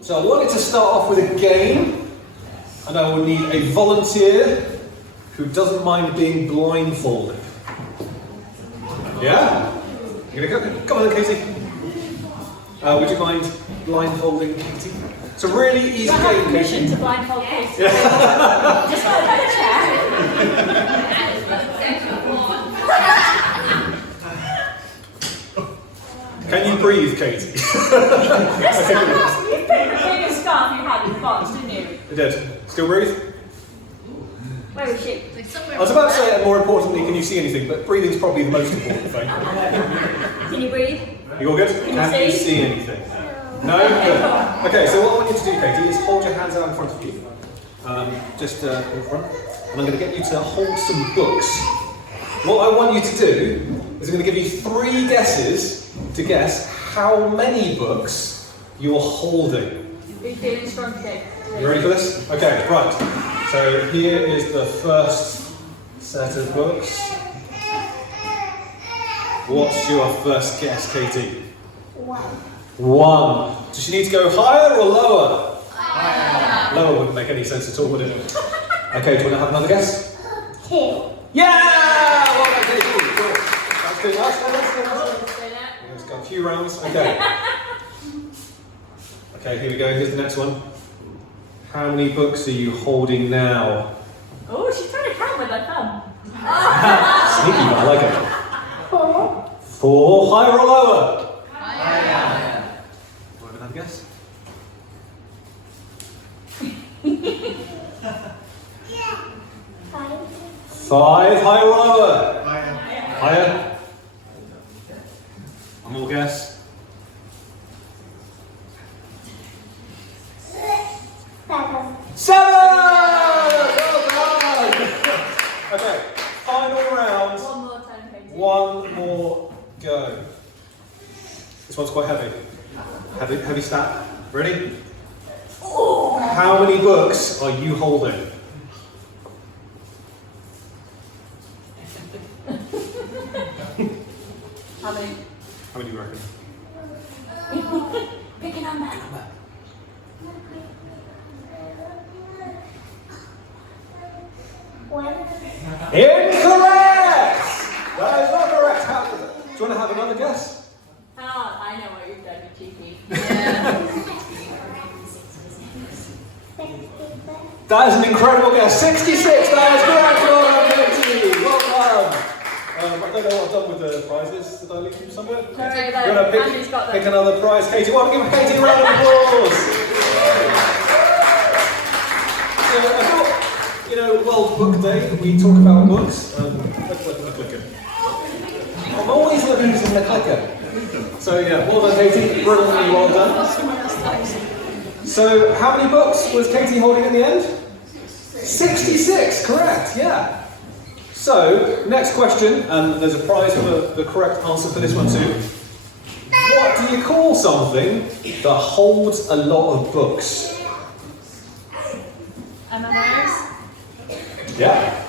So I wanted to start off with a game, and I will need a volunteer who doesn't mind being blindfolded. Yeah? You gonna go? Come on then, Katie. Would you mind blindfolding Katie? It's a really easy game, Katie. Permission to blindfold Katie. Just want to check. Can you breathe, Katie? This time last, you picked the biggest scarf you had in the box, didn't you? You did. Still breathe? Where is she? I was about to say, and more importantly, can you see anything? But breathing's probably the most important thing. Can you breathe? You all good? Can you see anything? No? Good. Okay, so what I want you to do, Katie, is hold your hands out in front of you. Just in front. And I'm going to get you to hold some books. What I want you to do is I'm going to give you 3 guesses to guess how many books you're holding. Are you feeling strong today? You ready for this? Okay, right. So here is the first set of books. What's your first guess, Katie? 1. Does she need to go higher or lower? Higher. Lower wouldn't make any sense at all, would it? Okay, do you want to have another guess? 2. Yeah! Well done, Katie. Cool. That's good. Let's go a few rounds. Okay. Okay, here we go. Here's the next one. How many books are you holding now? Oh, she's trying to count with her thumb. Sneaky, but I like it. 4. 4. Higher or lower? Higher. Want another guess? 5. 5. Higher or lower? Higher. Higher. One more guess. 7. 7! Well done! Okay, final round. One more time, Katie. One more go. This one's quite heavy. Heavy stack. Ready? How many books are you holding? How many? How many do you reckon? Pick a number. Incorrect! That is not correct. Do you want to have another guess? Oh, I know what you've done, you cheeky. That is an incredible guess. 66, that is correct. Well done, Katie. Well done. I don't know what I've done with the prizes. Did I leave them somewhere? Don't worry You about want it. to Andy's got pick them. another prize, Katie? Well, give Katie a round of applause. So, I thought, World Book Day, we talk about books. Let's look at the clicker. I'm always looking for the clicker. So, yeah, well done, Katie. Brilliantly well done. So, how many books was Katie holding in the end? 66, correct, yeah. So, next question, and there's a prize for the correct answer for this one too. What do you call something that holds a lot of books? M&M's. Yeah.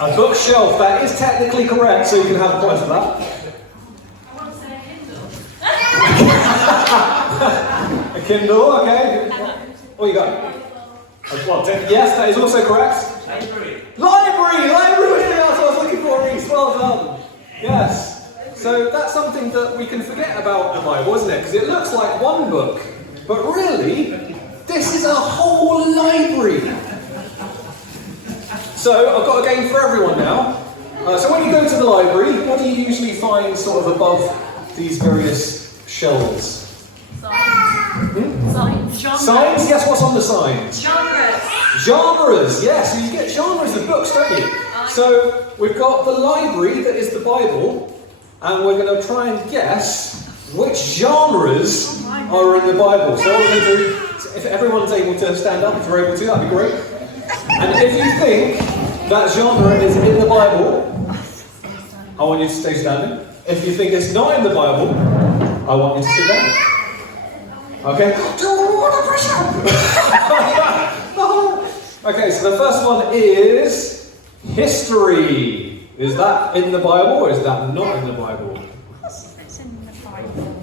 A bookshelf, that is technically correct, so you can have a prize for that. A Kindle, okay. What you got? Yes, that is also correct. Library was the answer I was looking for, Reese. Well done. Yes. So that's something that we can forget about the Bible, isn't it? Because it looks like one book, but really, this is a whole library. So I've got a game for everyone now. So when you go to the library, what do you usually find sort of above these various shelves? Signs. Signs? Yes, what's on the signs? Genres. Genres, yes, so you get genres of books, don't you? So we've got the library that is the Bible, and we're going to try and guess which genres are in the Bible. So what we're going to do, if everyone's able to stand up, if you're able to, that'd be great. And if you think that genre is in the Bible, I want you to stay standing. If you think it's not in the Bible, I want you to sit down. Okay? Okay, so the first one is history. Is that in the Bible or is that not in the Bible? It's in the Bible.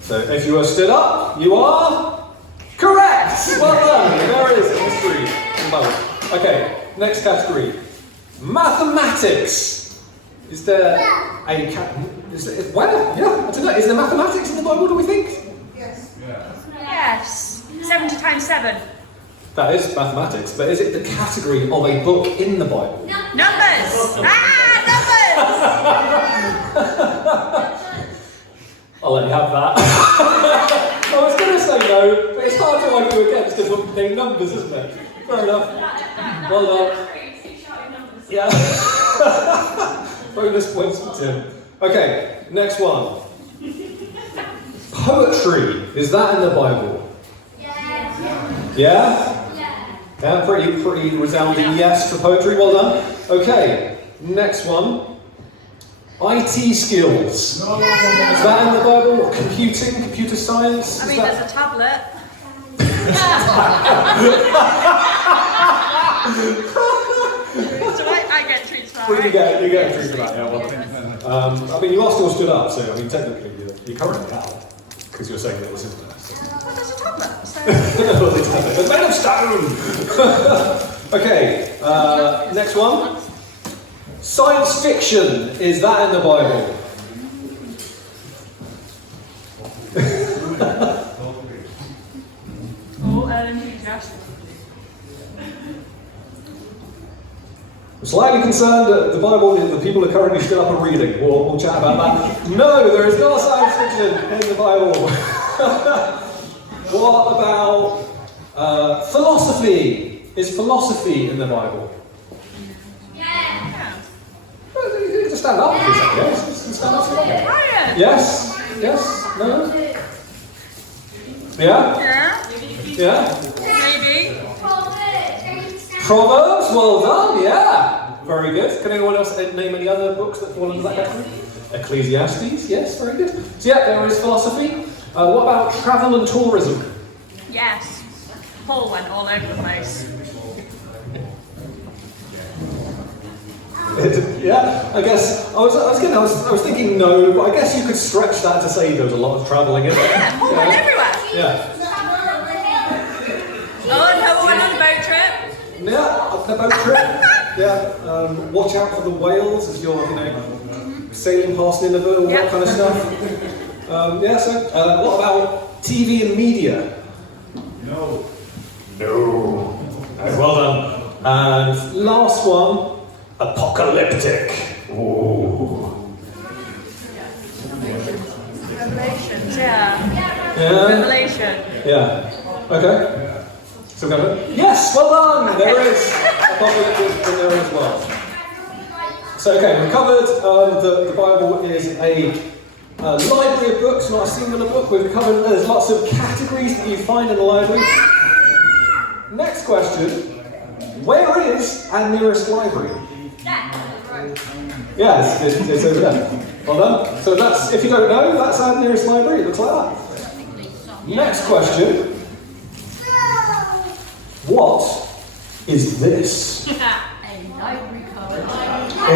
So So if you are stood up, you are correct. Well done. There is history in the Bible. Okay, next category. Mathematics. Is there a well, yeah, I don't know. Is there mathematics in the Bible, do we think? Yes. 70 times 7. That is mathematics, but is it the category of a book in the Bible? Numbers! Numbers! I'll let you have that. I was going to say no, but it's hard to argue against because we're playing numbers, isn't it? Fair enough. Well done. Yeah. Bonus points for Tim. Okay, next one. Poetry. Is that in the Bible? Yeah? Yeah, pretty resounding yes for poetry. Well done. Okay, next one. IT skills. Is that in the Bible? Computer science? I mean, there's a tablet. So I get treats for that. Well, you get a treat for that, yeah. Well, I mean, you are still stood up, so I mean, technically, you currently can, because you're saying that it was in there. So. Well, there's a tablet. So. It's made of stone! Okay, next one. Science fiction. Is that in the Bible? Oh, enthusiastic. I'm slightly concerned that the Bible, the people are currently still up and reading. We'll chat about that. No, there is no science fiction in the Bible. What about philosophy? Is philosophy in the Bible? Well, you need to stand up for a second. Yes, stand up for a second. Ryan! Yes? Yes? No? Yeah? Yeah? Yeah? Maybe. Proverbs, well done, yeah. Very good. Can anyone else name any other books that fall into that category? Ecclesiastes, yes, very good. So yeah, there is philosophy. What about travel and tourism? Yes. Paul went all over the place. Yeah, I guess I was thinking no, but I guess you could stretch that to say there was a lot of travelling in it. Yeah, Paul went everywhere. Yeah. Oh, and Paul went on a boat trip. Yeah, the boat trip. Yeah. Watch out for the whales as you're, sailing past Nineveh, all that kind of stuff. Yeah. So, what about TV and media? No. Well done. And last one, apocalyptic. Ooh. Revelations, yeah. Yeah. Revelation. Yeah. Okay. So we're going to... Yes, well done! There is apocalyptic in there as well. So, okay, we've covered the Bible is a library of books, not a singular book. We've covered there's lots of categories that you find in the library. Next question. Where is our nearest library? Yes, it's over there. Well done. So that's, if you don't know, that's our nearest library. It looks like that. Next question. What is this? A library card.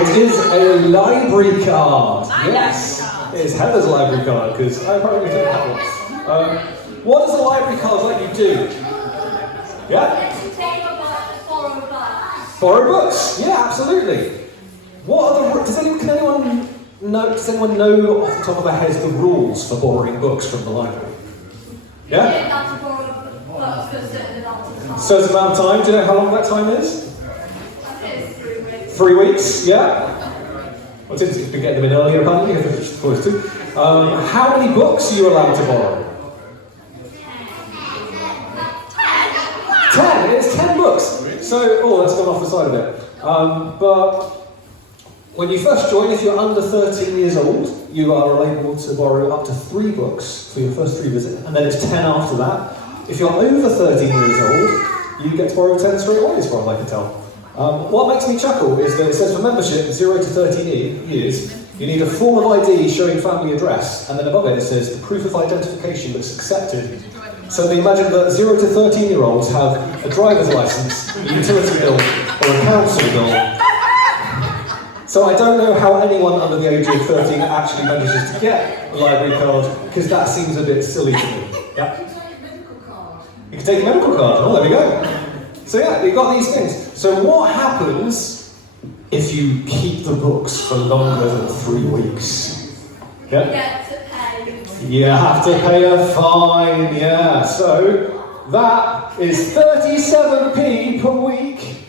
It is a library card. Yes. It is Heather's library card, because I probably don't have one. What does a library card let you do? Yeah? Borrow books. Yeah, absolutely. What are the? Does anyone know off the top of their heads the rules for borrowing books from the library? Yeah. Certain amount of time. Do you know how long that time is? 3 weeks. Yeah. Well, since you can get them in earlier, apparently, if it's supposed to. How many books are you allowed to borrow? 10. It's 10 books. So, that's gone off the side of it. But when you first join, if you're under 13 years old, you are able to borrow up to 3 books for your first 3 visits, and then it's 10 after that. If you're over 13 years old, you get to borrow 10 straight away, as far as I can tell. What makes me chuckle is that it says for membership 0 to 13 years, you need a form of ID showing family address, and then above it says the proof of identification that's accepted. So imagine that 0 to 13-year-olds have a driver's license, a utility bill, or a council bill. So I don't know how anyone under the age of 13 actually manages to get a library card, because that seems a bit silly to me. Yeah? You can take a medical card. Oh, there we go. So yeah, you've got these things. So what happens if you keep the books for longer than 3 weeks? Yeah? You have to pay a fine, yeah. So that is 37p per week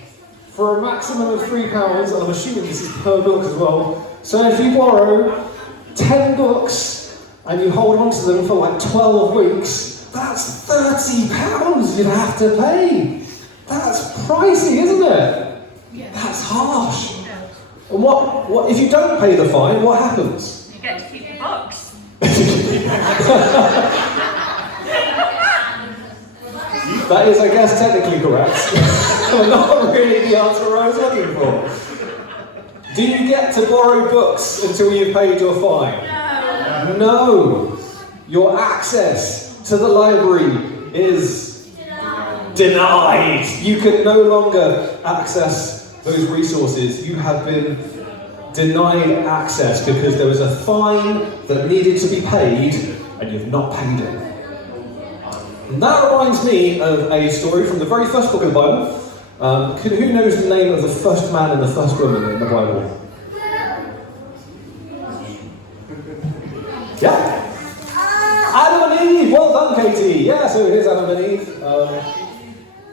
for a maximum of £3, and I'm assuming this is per book as well. So if you borrow 10 books and you hold on to them for like 12 weeks, that's £30 you'd have to pay. That's pricey, isn't it? Yeah. That's harsh. And what if you don't pay the fine, what happens? You get to keep the books. That is, I guess, technically correct. But not really the answer I was looking for. Do you get to borrow books until you've paid your fine? No. No. Your access to the library is denied. You can no longer access those resources. You have been denied access because there was a fine that needed to be paid and you've not paid it. And that reminds me of a story from the very first book of the Bible. Who knows the name of the first man and the first woman in the Bible? Yeah? Adam and Eve! Well done, Katie! Yeah, so here's Adam and Eve.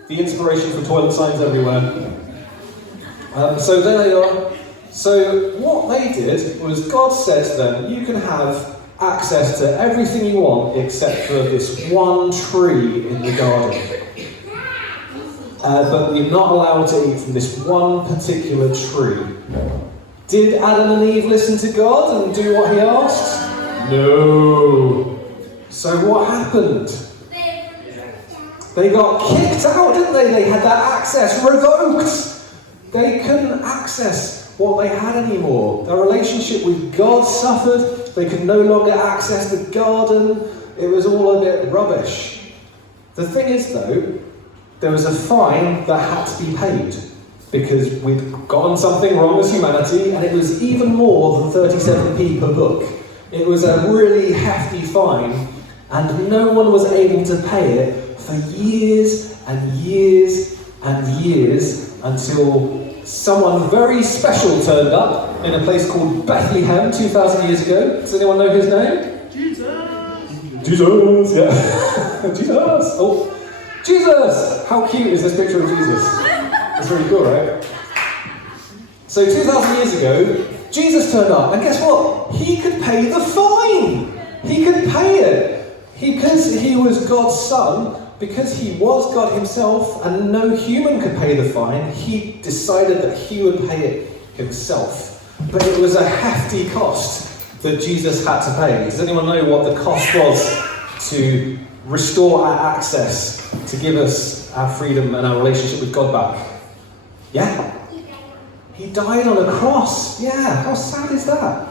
The inspiration for toilet signs everywhere. So there they are. So what they did was God said to them, you can have access to everything you want except for this one tree in the garden. But you're not allowed to eat from this one particular tree. Did Adam and Eve listen to God and do what he asked? No. So what happened? They got kicked out, didn't they? They had that access revoked. They couldn't access what they had anymore. Their relationship with God suffered. They could no longer access the garden. It was all a bit rubbish. The thing is, though, there was a fine that had to be paid because we'd gotten something wrong as humanity, and it was even more than 37p per book. It was a really hefty fine, and no one was able to pay it for years and years and years until someone very special turned up in a place called Bethlehem 2,000 years ago. Does anyone know his name? Jesus! Jesus, yeah. Jesus! Oh, Jesus! How cute is this picture of Jesus? It's really cool, right? So 2,000 years ago, Jesus turned up, and guess what? He could pay the fine! He could pay it! Because he was God's son, because he was God himself, and no human could pay the fine, he decided that he would pay it himself. But it was a hefty cost that Jesus had to pay. Does anyone know what the cost was to restore our access, to give us our freedom and our relationship with God back? Yeah? He died on a cross. Yeah, how sad is that?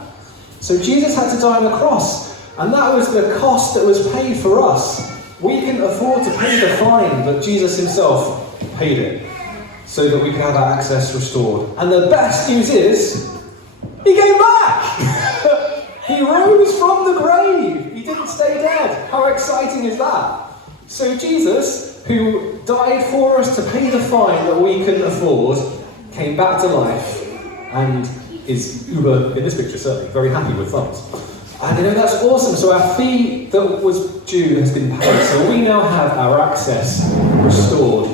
So Jesus had to die on a cross, and that was the cost that was paid for us. We can afford to pay the fine, but Jesus himself paid it so that we can have our access restored. And the best news is, he came back! He rose from the grave! He didn't stay dead! How exciting is that? So Jesus, who died for us to pay the fine that we couldn't afford, came back to life and is uber, in this picture certainly, very happy with that. And you know, that's awesome. So our fee that was due has been paid. So we now have our access restored.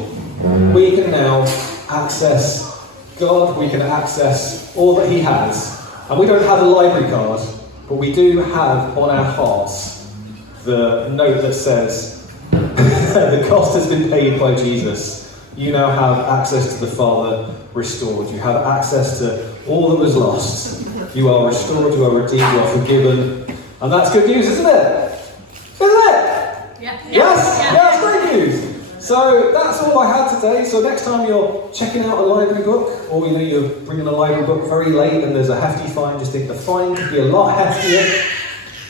We can now access God. We can access all that he has. And we don't have a library card, but we do have on our hearts the note that says, the cost has been paid by Jesus. You now have access to the Father restored. You have access to all that was lost. You are restored, you are redeemed, you are forgiven. And that's good news, isn't it? Isn't it? Yeah. Yes? Yeah, that's great news. So that's all I had today. So next time you're checking out a library book, or you know you're bringing a library book very late and there's a hefty fine, just think the fine could be a lot heftier.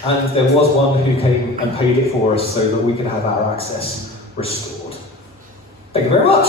And there was one who came and paid it for us so that we can have our access restored. Thank you very much.